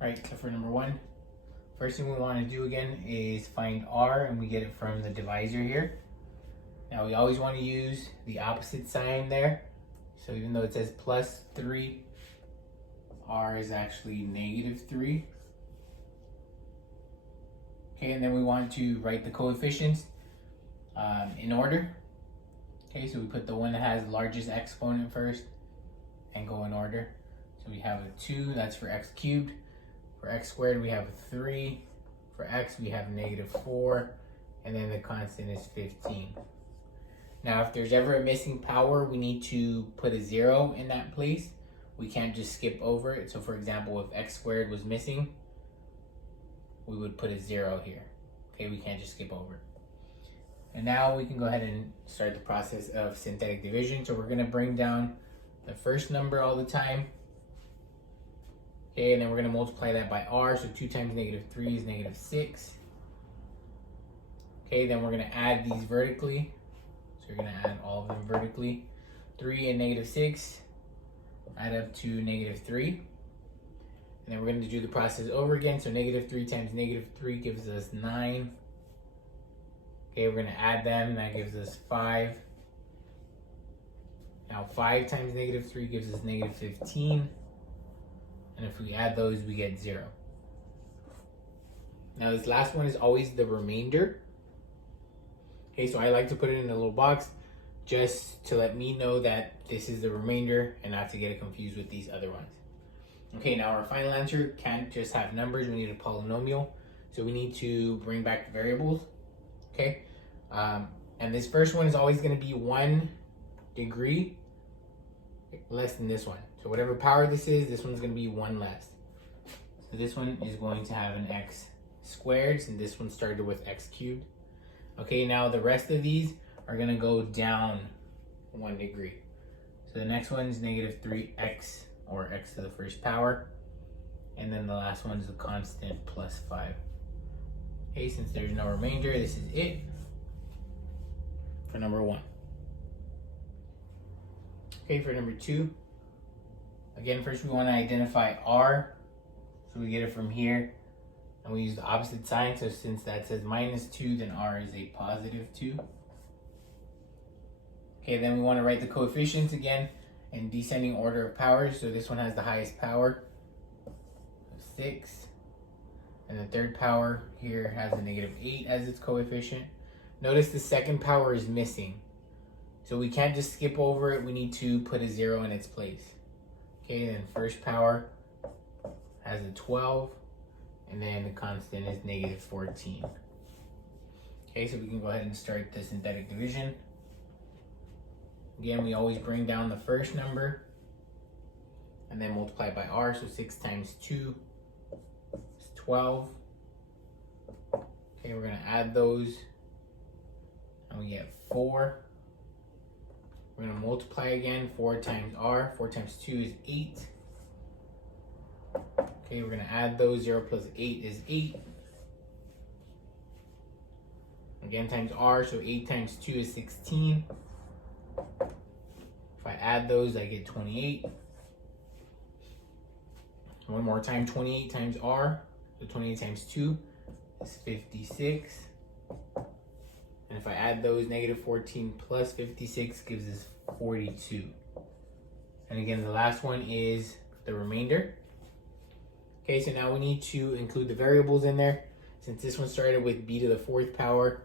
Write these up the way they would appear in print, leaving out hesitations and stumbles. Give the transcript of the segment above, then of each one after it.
All right, so for number one, first thing we want to do again is find r, and we get it from the divisor here. Now we always want to use the opposite sign there. So even though it says plus 3, r is actually negative 3. Okay, and then we want to write the coefficients in order. Okay, so we put the one that has the largest exponent first and go in order. So we have a 2, that's for x cubed. For x squared, we have a 3. For x, we have negative 4. And then the constant is 15. Now, if there's ever a missing power, we need to put a 0 in that place. We can't just skip over it. So for example, if x squared was missing, we would put a 0 here. Okay, we can't just skip over it. And now we can go ahead and start the process of synthetic division. So we're gonna bring down the first number all the time. Okay, and then we're gonna multiply that by r. So 2 times negative 3 is negative 6. Okay, then we're gonna add these vertically. So you're gonna add all of them vertically. 3 and negative 6 add up to negative 3. And then we're gonna do the process over again. So negative 3 times negative 3 gives us 9. Okay, we're gonna add them, that gives us 5. Now 5 times negative 3 gives us negative 15. And if we add those, we get 0. Now this last one is always the remainder. Okay, so I like to put it in a little box just to let me know that this is the remainder and not to get it confused with these other ones. Okay, now our final answer can't just have numbers, we need a polynomial. So we need to bring back variables, okay? And this first one is always gonna be 1 degree less than this one. So whatever power this is, this one's gonna be 1 less. So this one is going to have an x squared, and this one started with x cubed. Okay, now the rest of these are gonna go down 1 degree. So the next one is negative 3x, or x to the first power. And then the last one is the constant plus 5. Okay, since there's no remainder, this is it for number 1. Okay, for number 2, again, first we want to identify r. So we get it from here, and we use the opposite sign. So since that says minus 2, then r is a positive 2. Okay, then we want to write the coefficients again in descending order of powers. So this one has the highest power, 6. And the third power here has a negative 8 as its coefficient. Notice the second power is missing. So we can't just skip over it, we need to put a 0 in its place. Okay, then first power has a 12, and then the constant is negative 14. Okay, so we can go ahead and start the synthetic division. Again, we always bring down the first number and then multiply by r. So 6 times 2 is 12. Okay, we're gonna add those, and we get 4. We're gonna multiply again, 4 times r. 4 times 2 is 8. Okay, we're gonna add those, 0 plus 8 is 8. Again, times r, so 8 times 2 is 16. If I add those, I get 28. One more time, 28 times r, so 28 times 2 is 56. And if I add those, negative 14 plus 56 gives us 42. And again, the last one is the remainder. Okay, so now we need to include the variables in there. Since this one started with b to the 4th power,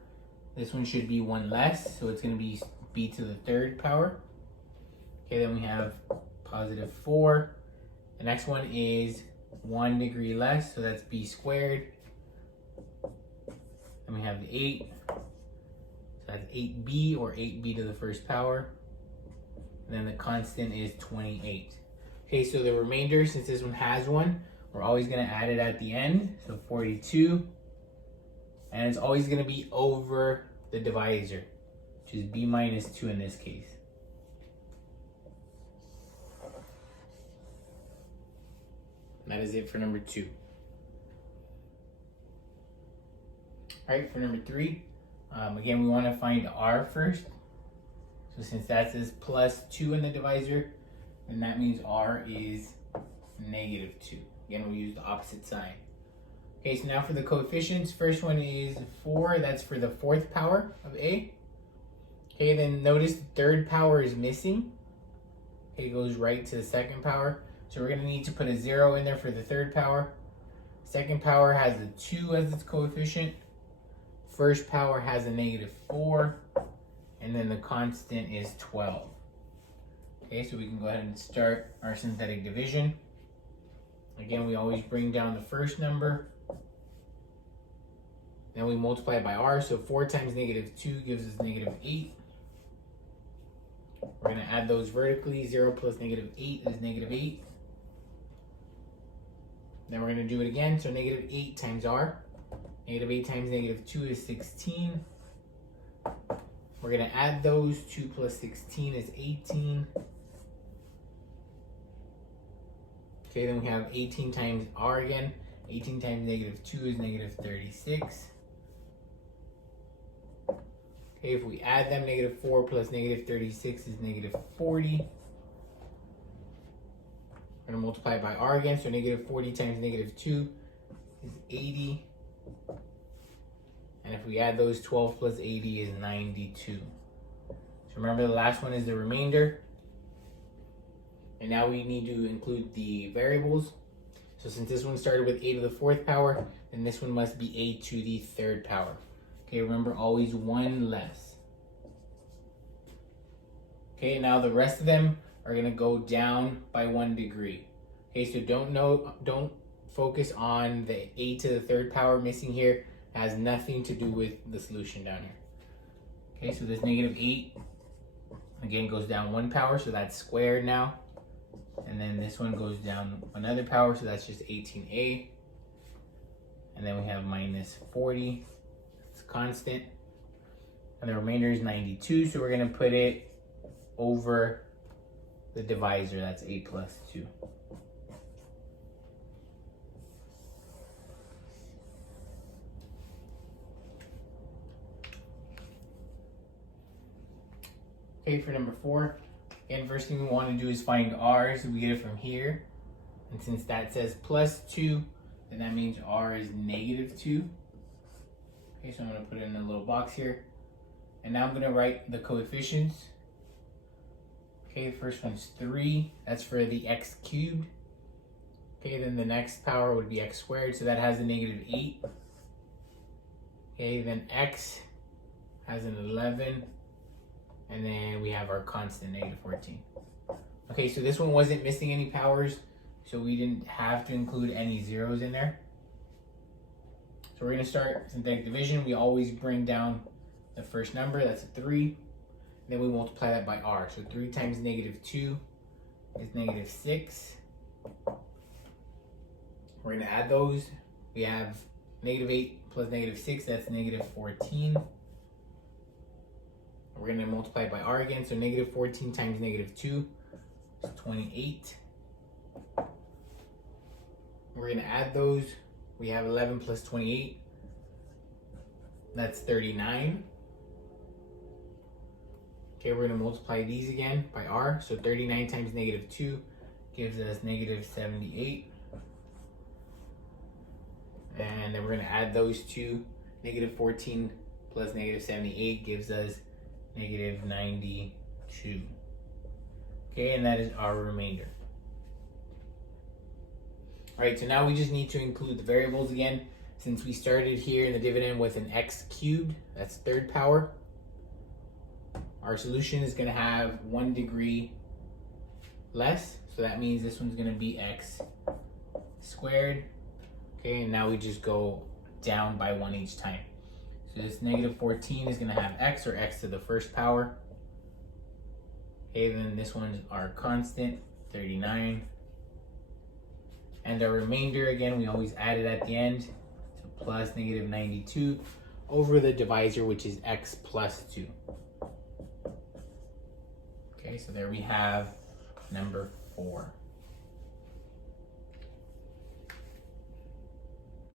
this one should be 1 less, so it's going to be b to the 3rd power. Okay, then we have positive 4. The next one is 1 degree less, so that's b squared. Then we have the 8. So that's 8b, or 8b to the 1st power. And then the constant is 28. Okay, so the remainder, since this one has one, we're always going to add it at the end. So 42. And it's always going to be over the divisor, which is b minus 2 in this case. And that is it for number 2. All right, for number 3, again, we want to find r first. So since that says plus 2 in the divisor, then that means r is negative 2. Again, we'll use the opposite sign. Okay, so now for the coefficients, first one is 4. That's for the fourth power of a. Okay, then notice the third power is missing. Okay, it goes right to the second power. So we're going to need to put a 0 in there for the third power. Second power has a 2 as its coefficient. First power has a -4. And then the constant is 12. Okay, so we can go ahead and start our synthetic division. Again, we always bring down the first number. Then we multiply it by r. So 4 times -2 gives us -8. We're going to add those vertically. 0 plus -8 is -8. Then we're going to do it again. So -8 times r. -8 times -2 is 16. We're going to add those. 2 plus 16 is 18. Okay, then we have 18 times r again. 18 times -2 is -36. Okay, if we add them, -4 plus -36 is -40. We're going to multiply it by r again. So -40 times -2 is 80. And if we add those, 12 plus 80 is 92. So remember, the last one is the remainder. And now we need to include the variables. So since this one started with a to the fourth power, then this one must be a to the third power. Okay, remember, always one less. Okay, now the rest of them are gonna go down by 1 degree. Okay, so don't focus on the a to the third power missing here. It has nothing to do with the solution down here. Okay, so this -8 again goes down 1 power, so that's squared now. And then this one goes down another power, so that's just 18a. And then we have -40, it's constant. And the remainder is 92, so we're gonna put it over the divisor, that's a plus 2. Okay, for number 4, again, first thing we want to do is find r, so we get it from here. And since that says +2, then that means r is -2. Okay, so I'm going to put it in a little box here. And now I'm going to write the coefficients. Okay, the first one's 3. That's for the x cubed. Okay, then the next power would be x squared, so that has a -8. Okay, then x has an 11. And then we have our constant, -14. Okay, so this one wasn't missing any powers, so we didn't have to include any zeros in there. So we're going to start synthetic division. We always bring down the first number, that's a 3. Then we multiply that by r. So 3 times -2 is -6. We're going to add those. We have -8 plus -6, that's -14. We're going to multiply it by r again. So -14 times -2 is 28. We're going to add those. We have 11 plus 28. That's 39. Okay, we're going to multiply these again by r. So 39 times -2 gives us -78. And then we're going to add those two. -14 plus -78 gives us -92. Okay, and that is our remainder. All right, so now we just need to include the variables again. Since we started here in the dividend with an x cubed, that's third power, our solution is going to have 1 degree less. So that means this one's going to be x squared. Okay, and now we just go down by 1 each time. So this -14 is going to have x, or x to the first power. Okay, then this one's our constant, 39. And our remainder, again, we always add it at the end. So plus -92 over the divisor, which is x plus 2. Okay, so there we have number 4.